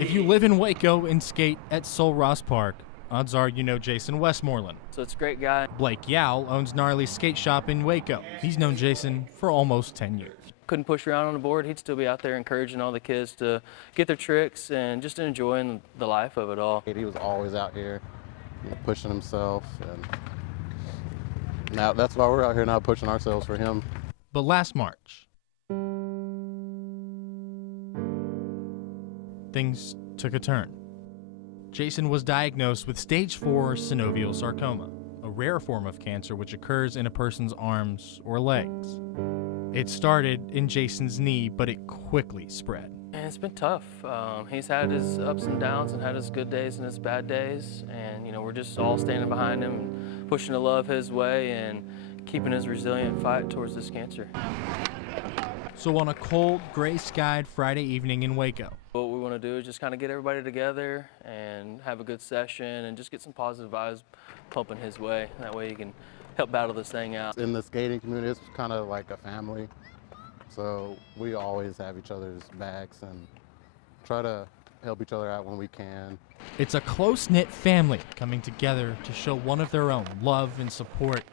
If you live in Waco and skate at Sul Ross Park, odds are you know Jason Westmoreland. So it's a great guy. Blake Yao owns Gnarly's skate shop in Waco. He's known Jason for almost 10 years. Couldn't push around on the board. He'd still be out there encouraging all the kids to get their tricks and just enjoying the life of it all. He was always out here, pushing himself, and now that's why we're out here now, pushing ourselves for him. But last March, things took a turn. Jason was diagnosed with stage 4 synovial sarcoma, a rare form of cancer which occurs in a person's arms or legs. It started in Jason's knee, but it quickly spread. And it's been tough. He's had his ups and downs and had his good days and his bad days. And, we're just all standing behind him and pushing the love his way and keeping his resilient fight towards this cancer. So on a cold, gray-skied Friday evening in Waco, what we want to do is just kind of get everybody together and have a good session and just get some positive vibes pumping his way. That way he can help battle this thing out. In the skating community, it's kind of like a family. So we always have each other's backs and try to help each other out when we can. It's a close-knit family coming together to show one of their own love and support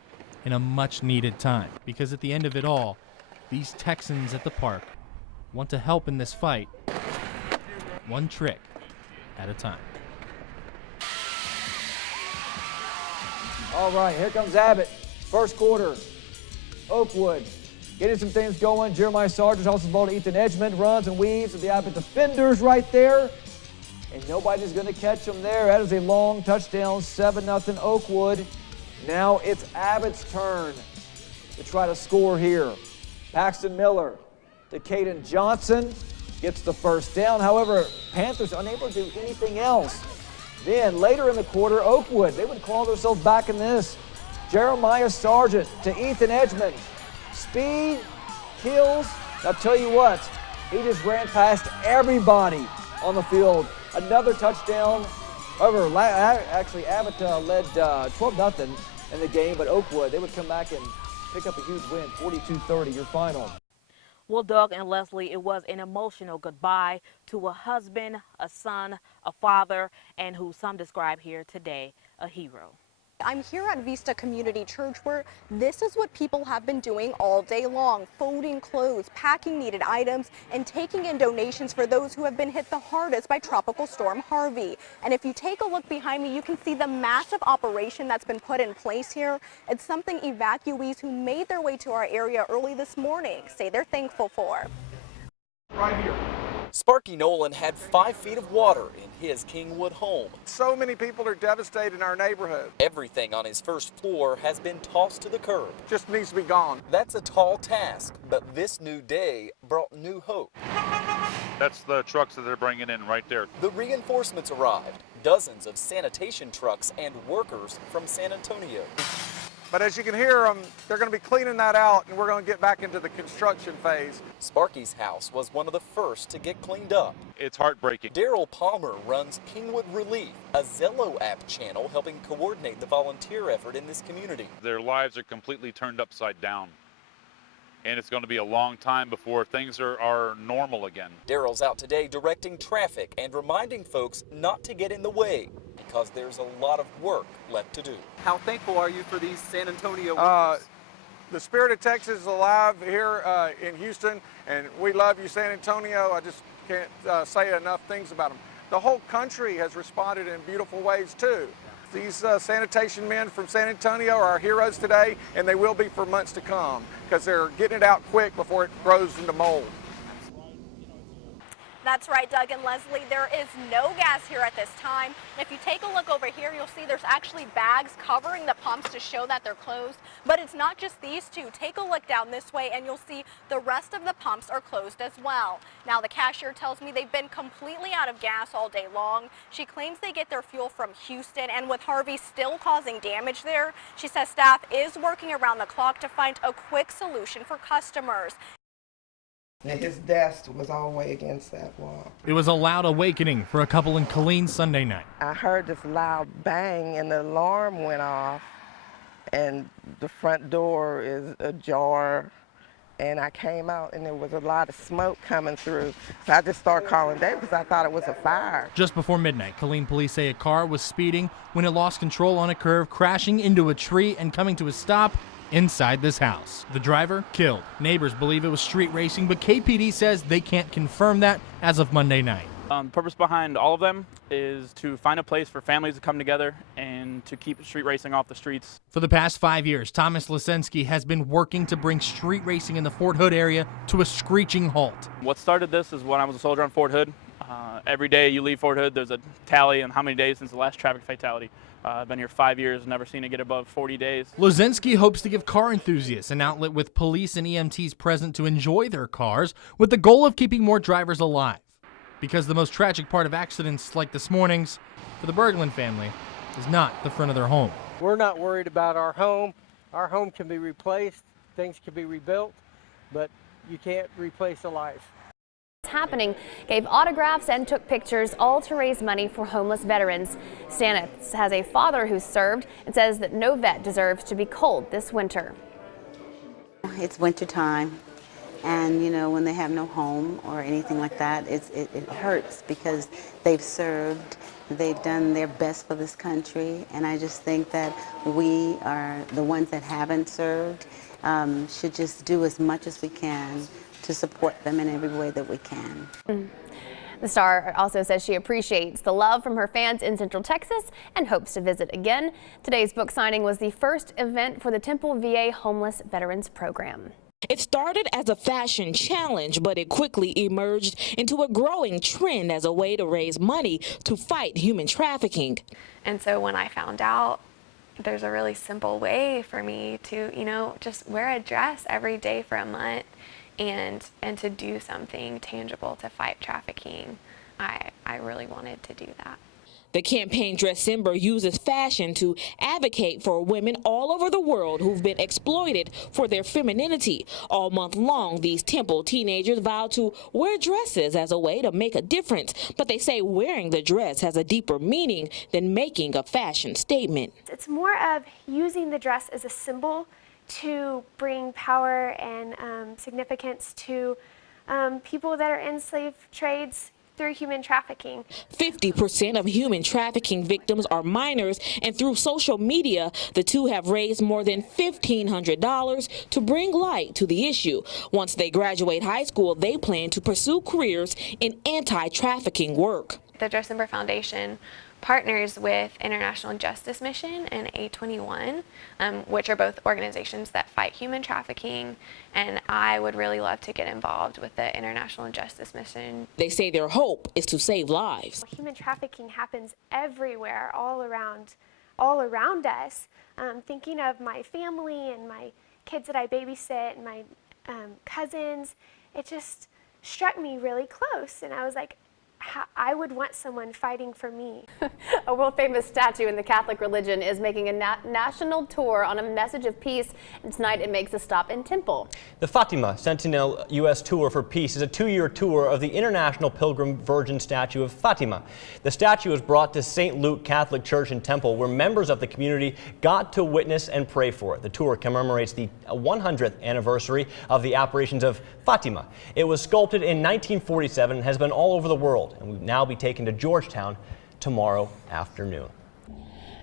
in a much-needed time. Because at the end of it all, these Texans at the park want to help in this fight, one trick at a time. All right, here comes Abbott. First quarter, Oakwood getting some things going. Jeremiah Sargent tosses the ball to Ethan Edgman, runs and weaves with the Abbott defenders right there. And nobody's going to catch him there. That is a long touchdown, 7-0 Oakwood. Now it's Abbott's turn to try to score here. Paxton Miller to Caden Johnson, gets the first down. However, Panthers unable to do anything else. Then later in the quarter, Oakwood, they would claw themselves back in this. Jeremiah Sargent to Ethan Edgman. Speed, kills. I'll tell you what, he just ran past everybody on the field. Another touchdown. However, actually Abbott led 12-0 in the game, but Oakwood, they would come back and pick up a huge win, 42-30, your final. Well, Doug and Leslie, it was an emotional goodbye to a husband, a son, a father, and who some describe here today, a hero. I'm here at Vista Community Church where this is what people have been doing all day long, folding clothes, packing needed items, and taking in donations for those who have been hit the hardest by Tropical Storm Harvey. And if you take a look behind me, you can see the massive operation that's been put in place here. It's something evacuees who made their way to our area early this morning say they're thankful for. Right here. Sparky Nolan had 5 feet of water in his Kingwood home. So many people are devastated in our neighborhood. Everything on his first floor has been tossed to the curb. Just needs to be gone. That's a tall task, but this new day brought new hope. That's the trucks that they're bringing in right there. The reinforcements arrived. Dozens of sanitation trucks and workers from San Antonio. But as you can hear them, they're going to be cleaning that out, and we're going to get back into the construction phase. Sparky's house was one of the first to get cleaned up. It's heartbreaking. Daryl Palmer runs Kingwood Relief, a Zello app channel helping coordinate the volunteer effort in this community. Their lives are completely turned upside down, and it's going to be a long time before things are normal again. Daryl's out today directing traffic and reminding folks not to get in the way, because there's a lot of work left to do. How thankful are you for these San Antonio workers? The spirit of Texas is alive here in Houston, and we love you, San Antonio. I just can't say enough things about them. The whole country has responded in beautiful ways, too. These sanitation men from San Antonio are our heroes today, and they will be for months to come, because they're getting it out quick before it grows into mold. That's right, Doug and Leslie. There is no gas here at this time. If you take a look over here, you'll see there's actually bags covering the pumps to show that they're closed. But it's not just these two. Take a look down this way and you'll see the rest of the pumps are closed as well. Now, the cashier tells me they've been completely out of gas all day long. She claims they get their fuel from Houston, and with Harvey still causing damage there, she says staff is working around the clock to find a quick solution for customers. His desk was all the way against that wall. It was a loud awakening for a couple in Killeen Sunday night. I heard this loud bang and the alarm went off, and the front door is ajar, and I came out and there was a lot of smoke coming through. So I just started calling Dave because I thought it was a fire. Just before midnight, Killeen police say a car was speeding when it lost control on a curve, crashing into a tree and coming to a stop inside this house. The driver killed. Neighbors believe it was street racing, but KPD says they can't confirm that as of Monday night. The purpose behind all of them is to find a place for families to come together and to keep street racing off the streets. For the past 5 years, Thomas Lesensky has been working to bring street racing in the Fort Hood area to a screeching halt. What started this is when I was a soldier on Fort Hood. Every day you leave Fort Hood, there's a tally on how many days since the last traffic fatality. I've been here 5 years, never seen it get above 40 days. Lesensky hopes to give car enthusiasts an outlet with police and EMTs present to enjoy their cars, with the goal of keeping more drivers alive. Because the most tragic part of accidents like this morning's, for the Berglund family, is not the front of their home. We're not worried about our home. Our home can be replaced, things can be rebuilt, but you can't replace a life. Happening gave autographs and took pictures, all to raise money for homeless veterans. Stannis has a father who served and says that no vet deserves to be cold this winter. It's winter time, and you know, when they have no home or anything like that, it hurts because they've served, they've done their best for this country, and I just think that we are the ones that haven't served should just do as much as we can to support them in every way that we can. The star also says she appreciates the love from her fans in Central Texas and hopes to visit again. Today's book signing was the first event for the Temple VA Homeless Veterans Program. It started as a fashion challenge, but it quickly emerged into a growing trend as a way to raise money to fight human trafficking. And so when I found out there's a really simple way for me to, you know, just wear a dress every day for a month and to do something tangible to fight trafficking, I really wanted to do that. The campaign Dressember uses fashion to advocate for women all over the world who've been exploited for their femininity. All month long, these Temple teenagers vow to wear dresses as a way to make a difference. But they say wearing the dress has a deeper meaning than making a fashion statement. It's more of using the dress as a symbol to bring power and significance to people that are in slave trades through human trafficking. 50% of human trafficking victims are minors, and through social media, the two have raised more than $1,500 to bring light to the issue. Once they graduate high school, they plan to pursue careers in anti-trafficking work. The Dressember Foundation partners with International Justice Mission and A21, which are both organizations that fight human trafficking, and I would really love to get involved with the International Justice Mission. They say their hope is to save lives. Human trafficking happens everywhere, all around us. Thinking of my family and my kids that I babysit and my cousins, it just struck me really close, and I was like, I would want someone fighting for me. A world-famous statue in the Catholic religion is making a national tour on a message of peace, and tonight it makes a stop in Temple. The Fatima Sentinel U.S. Tour for Peace is a 2-year tour of the International Pilgrim Virgin statue of Fatima. The statue was brought to St. Luke Catholic Church in Temple, where members of the community got to witness and pray for it. The tour commemorates the 100th anniversary of the apparitions of Fatima. It was sculpted in 1947 and has been all over the world, and will now be taken to Georgetown tomorrow afternoon.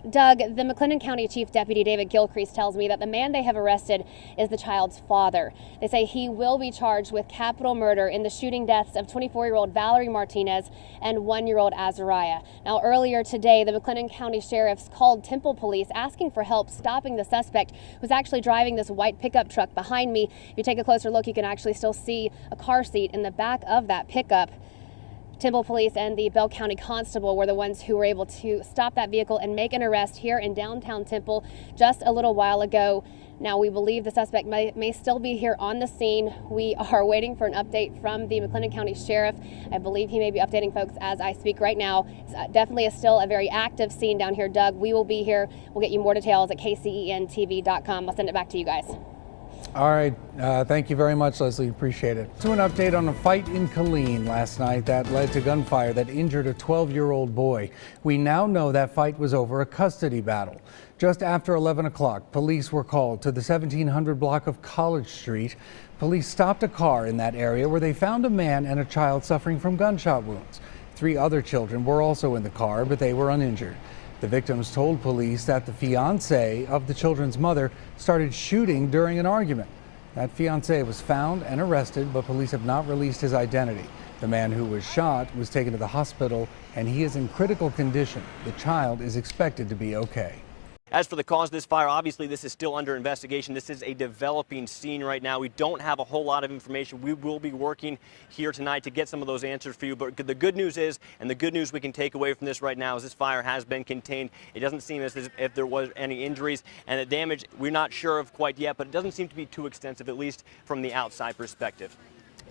Doug, the McLennan County Chief Deputy David Gilcrease tells me that the man they have arrested is the child's father. They say he will be charged with capital murder in the shooting deaths of 24-year-old Valerie Martinez and 1-year-old Azariah. Now, earlier today, the McLennan County Sheriffs called Temple Police asking for help stopping the suspect who was actually driving this white pickup truck behind me. If you take a closer look, you can actually still see a car seat in the back of that pickup. Temple Police and the Bell County Constable were the ones who were able to stop that vehicle and make an arrest here in downtown Temple just a little while ago. Now, we believe the suspect may still be here on the scene. We are waiting for an update from the McLennan County Sheriff. I believe he may be updating folks as I speak right now. It's definitely still a very active scene down here, Doug. We will be here. We'll get you more details at KCENTV.com. I'll send it back to you guys. All right. Thank you very much, Leslie. Appreciate it. To an update on a fight in Killeen last night that led to gunfire that injured a 12-year-old boy. We now know that fight was over a custody battle. Just after 11 o'clock, police were called to the 1700 block of College Street. Police stopped a car in that area where they found a man and a child suffering from gunshot wounds. 3 other children were also in the car, but they were uninjured. The victims told police that the fiancé of the children's mother started shooting during an argument. That fiancé was found and arrested, but police have not released his identity. The man who was shot was taken to the hospital, and he is in critical condition. The child is expected to be okay. As for the cause of this fire, obviously this is still under investigation. This is a developing scene right now. We don't have a whole lot of information. We will be working here tonight to get some of those answers for you. But the good news is, and the good news we can take away from this right now, is this fire has been contained. It doesn't seem as if there was any injuries, and the damage we're not sure of quite yet, but it doesn't seem to be too extensive, at least from the outside perspective.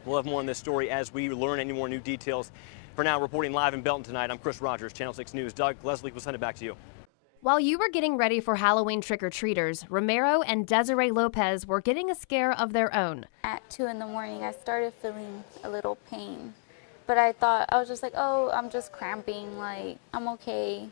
We'll have more on this story as we learn any more new details. For now, reporting live in Belton tonight, I'm Chris Rogers, Channel 6 News. Doug, Leslie, we'll send it back to you. While you were getting ready for Halloween trick-or-treaters, Romero and Desiree Lopez were getting a scare of their own. At 2 in the morning, I started feeling a little pain, but I was just like, oh, I'm just cramping, like, I'm okay.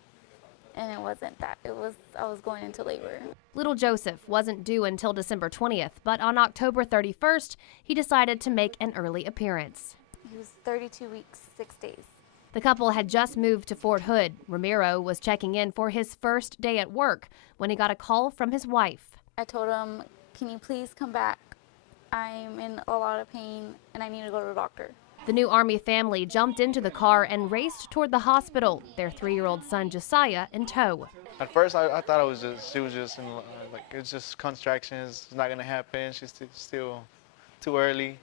And it wasn't that. I was going into labor. Little Joseph wasn't due until December 20th, but on October 31st, he decided to make an early appearance. He was 32 weeks, 6 days. The couple had just moved to Fort Hood. Romero was checking in for his first day at work when he got a call from his wife. I told him, can you please come back? I'm in a lot of pain and I need to go to the doctor. The new Army family jumped into the car and raced toward the hospital, their 3-year-old son Josiah in tow. At first, I thought she was just in, like, it's just contractions. It's not gonna happen. She's still too early.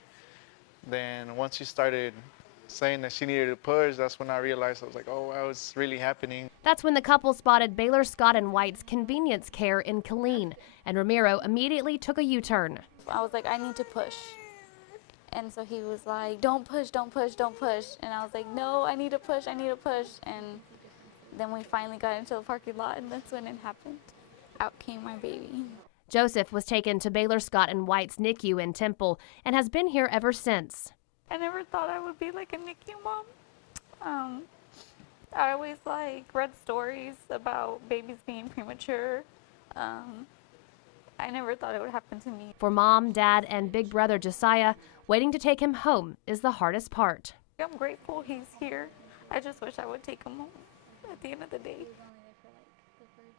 Then once she started saying that she needed to push, that's when I realized, I was like, oh, wow, it's really happening. That's when the couple spotted Baylor Scott & White's convenience care in Killeen, and Romero immediately took a U-turn. I was like, I need to push. And so he was like, don't push, don't push, don't push. And I was like, no, I need to push, I need to push. And then we finally got into the parking lot, and that's when it happened. Out came my baby. Joseph was taken to Baylor Scott & White's NICU in Temple and has been here ever since. I never thought I would be like a NICU mom. I always read stories about babies being premature. I never thought it would happen to me. For Mom, Dad, and big brother Josiah, waiting to take him home is the hardest part. I'm grateful he's here. I just wish I would take him home at the end of the day.